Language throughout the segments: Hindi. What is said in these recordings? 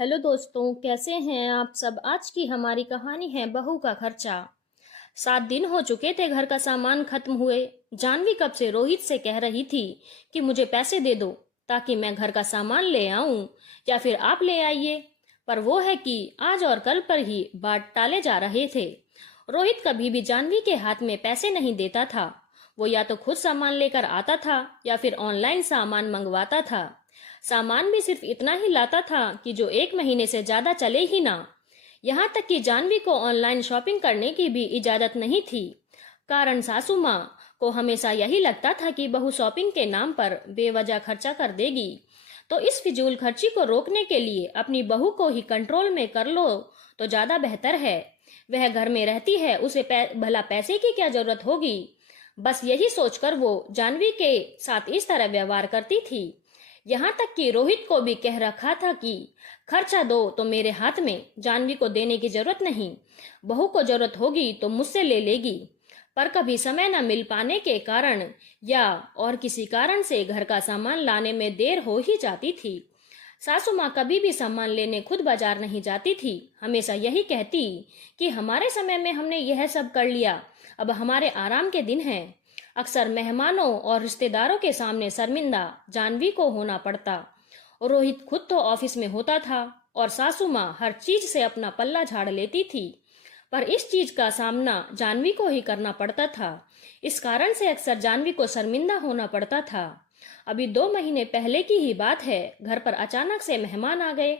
हेलो दोस्तों, कैसे हैं आप सब। आज की हमारी कहानी है बहू का खर्चा। 7 दिन हो चुके थे घर का सामान खत्म हुए। जानवी कब से रोहित से कह रही थी कि मुझे पैसे दे दो ताकि मैं घर का सामान ले आऊं या फिर आप ले आइए, पर वो है कि आज और कल पर ही बात टाले जा रहे थे। रोहित कभी भी जानवी के हाथ में पैसे नहीं देता था। वो या तो खुद सामान लेकर आता था या फिर ऑनलाइन सामान मंगवाता था। सामान भी सिर्फ इतना ही लाता था कि जो 1 महीने से ज्यादा चले ही ना। यहाँ तक कि जानवी को ऑनलाइन शॉपिंग करने की भी इजाजत नहीं थी। कारण सासू माँ को हमेशा यही लगता था कि बहू शॉपिंग के नाम पर बेवजह खर्चा कर देगी, तो इस फिजूल खर्ची को रोकने के लिए अपनी बहू को ही कंट्रोल में कर लो तो ज्यादा बेहतर है। वह घर में रहती है, उसे भला पैसे की क्या जरूरत होगी। बस यही सोचकर वो जानवी के साथ इस तरह व्यवहार करती थी। यहाँ तक कि रोहित को भी कह रखा था कि खर्चा दो तो मेरे हाथ में, जानवी को देने की जरूरत नहीं। बहू को जरूरत होगी तो मुझसे ले लेगी। पर कभी समय न मिल पाने के कारण या और किसी कारण से घर का सामान लाने में देर हो ही जाती थी। सासू माँ कभी भी सामान लेने खुद बाजार नहीं जाती थी। हमेशा यही कहती कि हमारे समय में हमने यह सब कर लिया, अब हमारे आराम के दिन हैं। अक्सर मेहमानों और रिश्तेदारों के सामने शर्मिंदा जानवी को होना पड़ता। रोहित खुद तो ऑफिस में होता था और सासू माँ हर चीज से अपना पल्ला झाड़ लेती थी, पर इस चीज का सामना जानवी को ही करना पड़ता था। इस कारण से अक्सर जानवी को शर्मिंदा होना पड़ता था। अभी 2 महीने पहले की ही बात है। घर पर अचानक से मेहमान आ गए।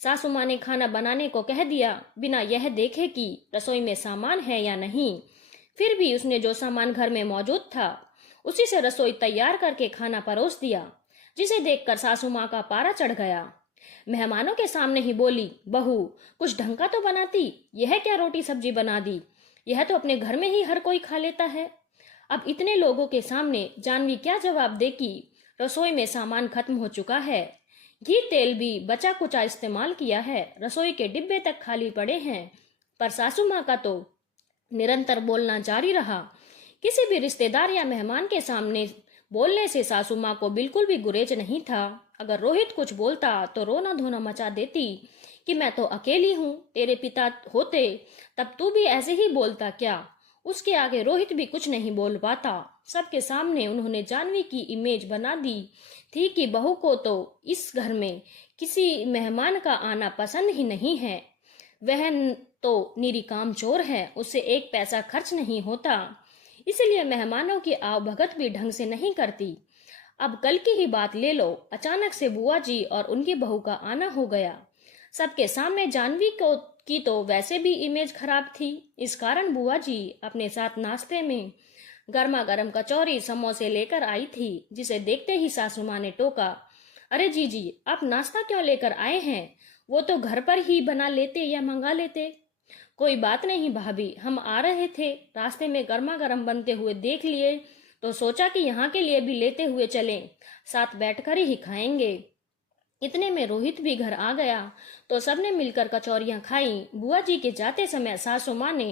सासू माँ ने खाना बनाने को कह दिया, बिना यह देखे कि रसोई में सामान है या नहीं। फिर भी उसने जो सामान घर में मौजूद था उसी से रसोई तैयार करके खाना परोस दिया, जिसे देखकर सासू माँ का पारा चढ़ गया। मेहमानों के सामने ही बोली, बहू कुछ ढंग का तो बनाती, यह क्या रोटी सब्जी बना दी, यह तो अपने घर में ही हर कोई खा लेता है। अब इतने लोगों के सामने जानवी क्या जवाब दे कि रसोई में सामान खत्म हो चुका है, घी तेल भी बचा कुचा इस्तेमाल किया है, रसोई के डिब्बे तक खाली पड़े हैं। पर सासू माँ का तो निरंतर बोलना जारी रहा। किसी भी रिश्तेदार या मेहमान के सामने बोलने से सासू माँ को बिल्कुल भी गुरेज नहीं था। अगर रोहित कुछ बोलता तो रोना धोना मचा देती कि मैं तो अकेली हूँ, तेरे पिता होते तब तू भी ऐसे ही बोलता क्या। उसके आगे रोहित भी कुछ नहीं बोल पाता। सबके सामने उन्होंने जानवी की इमेज बना दी थी कि बहू को तो इस घर में किसी मेहमान का आना पसंद ही नहीं है। वह तो निरी कामचोर है, उससे 1 पैसा खर्च नहीं होता, इसलिए मेहमानों की आवभगत भी ढंग से नहीं करती। अब कल की ही बात ले लो, अचानक से बुआ जी और उनकी बहू का आना हो गया। सबके सामने जानवी को की तो वैसे भी इमेज खराब थी। इस कारण बुआ जी अपने साथ नाश्ते में गर्मा गर्म कचौरी समोसे लेकर आई थी, जिसे देखते ही सासू माँ ने टोका, अरे जीजी आप नाश्ता क्यों लेकर आए हैं, वो तो घर पर ही बना लेते या मंगा लेते। कोई बात नहीं भाभी, हम आ रहे थे, रास्ते में गर्मा गर्म बनते हुए देख लिए तो सोचा कि यहाँ के लिए भी लेते हुए चलें, साथ बैठकर ही खाएंगे। इतने में रोहित भी घर आ गया तो सबने मिलकर कचौरियां खाई। बुआ जी के जाते समय सासू माँ ने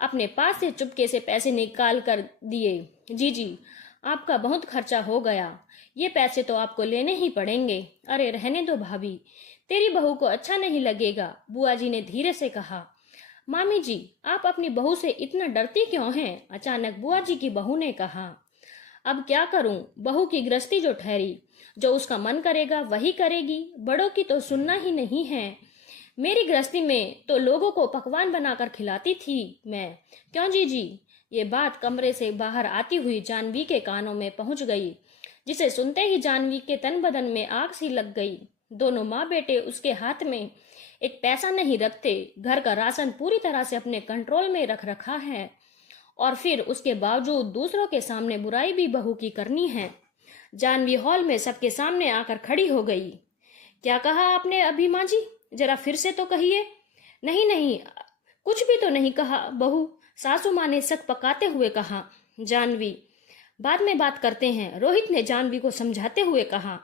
अपने पास से चुपके से पैसे निकाल कर दिए, जी आपका बहुत खर्चा हो गया, ये पैसे तो आपको लेने ही पड़ेंगे। अरे रहने दो भाभी, तेरी बहू को अच्छा नहीं लगेगा, बुआ जी ने धीरे से कहा। मामी जी आप अपनी बहू से इतना डरती क्यों हैं, अचानक बुआ जी की बहू ने कहा। अब क्या करूं, बहू की गृहस्थी जो ठहरी, जो उसका मन करेगा वही करेगी, बड़ों की तो सुनना ही नहीं है। मेरी गृहस्थी में तो लोगों को पकवान बनाकर खिलाती थी मैं, क्यों जीजी। ये बात कमरे से बाहर आती हुई जानवी के कानों में पहुंच गई, जिसे सुनते ही जानवी के तन बदन में आग सी लग गई। दोनों माँ बेटे उसके हाथ में 1 पैसा नहीं रखते, घर का राशन पूरी तरह से अपने कंट्रोल में रख रखा है, और फिर उसके बावजूद दूसरों के सामने बुराई भी बहू की करनी है। जानवी हॉल में सबके सामने आकर खड़ी हो गई। क्या कहा आपने अभी माँ जी, जरा फिर से तो कहिए। नहीं नहीं, कुछ भी तो नहीं कहा बहू, सासू माँ ने शक पकाते हुए कहा। जानवी बाद में बात करते हैं, रोहित ने जानवी को समझाते हुए कहा।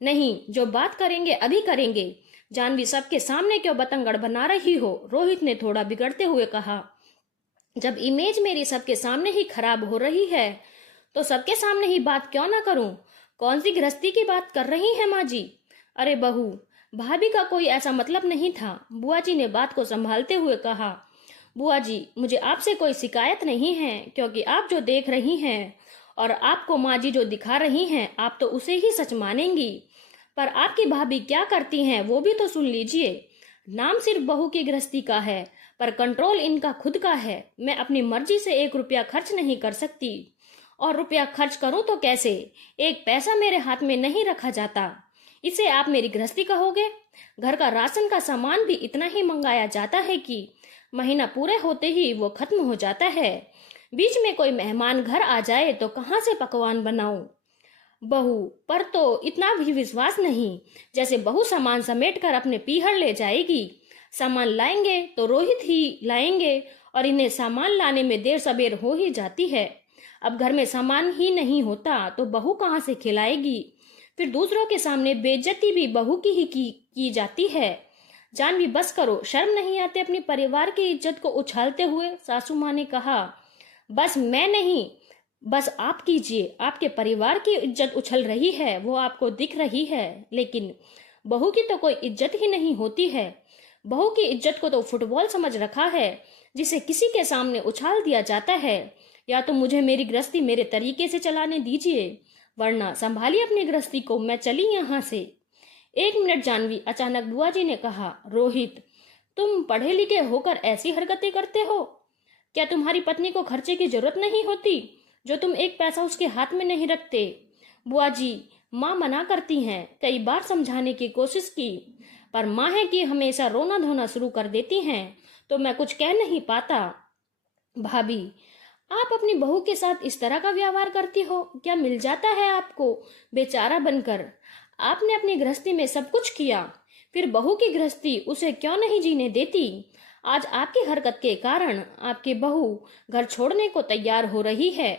नहीं, जो बात करेंगे अभी करेंगे। जानवी सबके सामने क्यों बतंगड़ बना रही हो, रोहित ने थोड़ा बिगड़ते हुए कहा। जब इमेज मेरी सबके सामने ही खराब हो रही है तो सबके सामने ही बात क्यों ना करूं। कौन सी गृहस्थी की बात कर रही है माँ जी। अरे बहू, भाभी का कोई ऐसा मतलब नहीं था। बुआ जी ने बात को संभालते हुए कहा, बुआ जी, मुझे आपसे कोई शिकायत नहीं है, क्योंकि आप जो देख रही हैं और आपको माँ जी जो दिखा रही हैं, आप तो उसे ही सच मानेंगी। पर आपकी भाभी क्या करती हैं वो भी तो सुन लीजिए। नाम सिर्फ बहू की गृहस्थी का है, पर कंट्रोल इनका खुद का है। मैं अपनी मर्जी से 1 रुपया खर्च नहीं कर सकती, और रुपया खर्च करूं तो कैसे? एक पैसा मेरे हाथ में नहीं रखा जाता। इसे आप मेरी गृहस्थी कहोगे? घर का राशन का सामान भी इतना ही मंगाया जाता है कि महीना पूरे होते ही वो खत्म हो जाता है। बीच में कोई मेहमान घर आ जाए तो कहाँ से पकवान बनाऊं? बहू पर तो इतना भी विश्वास नहीं, जैसे बहू सामान समेट कर अपने पीहर ले जाएगी। सामान लाएंगे तो रोहित ही लाएंगे, और इन्हें सामान लाने में देर सबेर हो ही जाती है। अब घर में सामान ही नहीं होता तो बहू कहाँ से खिलाएगी? फिर दूसरों के सामने बेइज्जती भी बहू की ही की जाती है। जानवी, बस करो, शर्म नहीं आती अपने परिवार की इज्जत को उछालते हुए? सासू माँ ने कहा। बस मैं नहीं, बस आप कीजिए। आपके परिवार की इज्जत उछल रही है, वो आपको दिख रही है, लेकिन बहू की तो कोई इज्जत ही नहीं होती है। बहू की इज्जत को तो फुटबॉल समझ रखा है, जिसे किसी के सामने उछाल दिया जाता है। या तो मुझे मेरी गृहस्थी मेरे तरीके से चलाने दीजिए, वरना संभालिए अपनी गृहस्थी को, मैं चली यहाँ से। 1 मिनट जानवी, अचानक बुआ जी ने कहा। रोहित, तुम पढ़े लिखे होकर ऐसी हरकतें करते हो? क्या तुम्हारी पत्नी को खर्चे की जरूरत नहीं होती, जो तुम एक पैसा उसके हाथ में नहीं रखते? बुआ जी, माँ मना करती हैं, कई बार समझाने की कोशिश की, पर माँ है कि हमेशा रोना धोना शुरू कर देती हैं, तो मैं कुछ कह नहीं पाता। भाभी, आप अपनी बहू के साथ इस तरह का व्यवहार करती हो? क्या मिल जाता है आपको बेचारा बनकर? आपने अपनी गृहस्थी में सब कुछ किया, फिर बहू की गृहस्थी उसे क्यों नहीं जीने देती? आज आपकी हरकत के कारण आपकी बहू घर छोड़ने को तैयार हो रही है।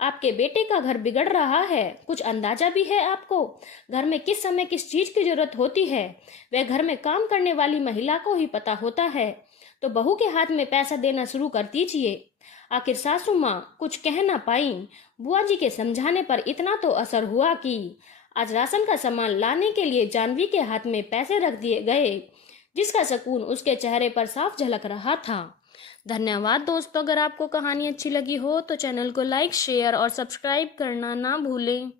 आपके बेटे का घर बिगड़ रहा है, कुछ अंदाजा भी है आपको? घर में किस समय किस चीज की जरूरत होती है, वह घर में काम करने वाली महिला को ही पता होता है। तो बहू के हाथ में पैसा देना शुरू कर दीजिए। आखिर सासू माँ कुछ कह ना पाई। बुआ जी के समझाने पर इतना तो असर हुआ कि आज राशन का सामान लाने के लिए जानवी के हाथ में पैसे रख दिए गए, जिसका सुकून उसके चेहरे पर साफ झलक रहा था। धन्यवाद दोस्तों। अगर आपको कहानी अच्छी लगी हो तो चैनल को लाइक, शेयर और सब्सक्राइब करना ना भूलें।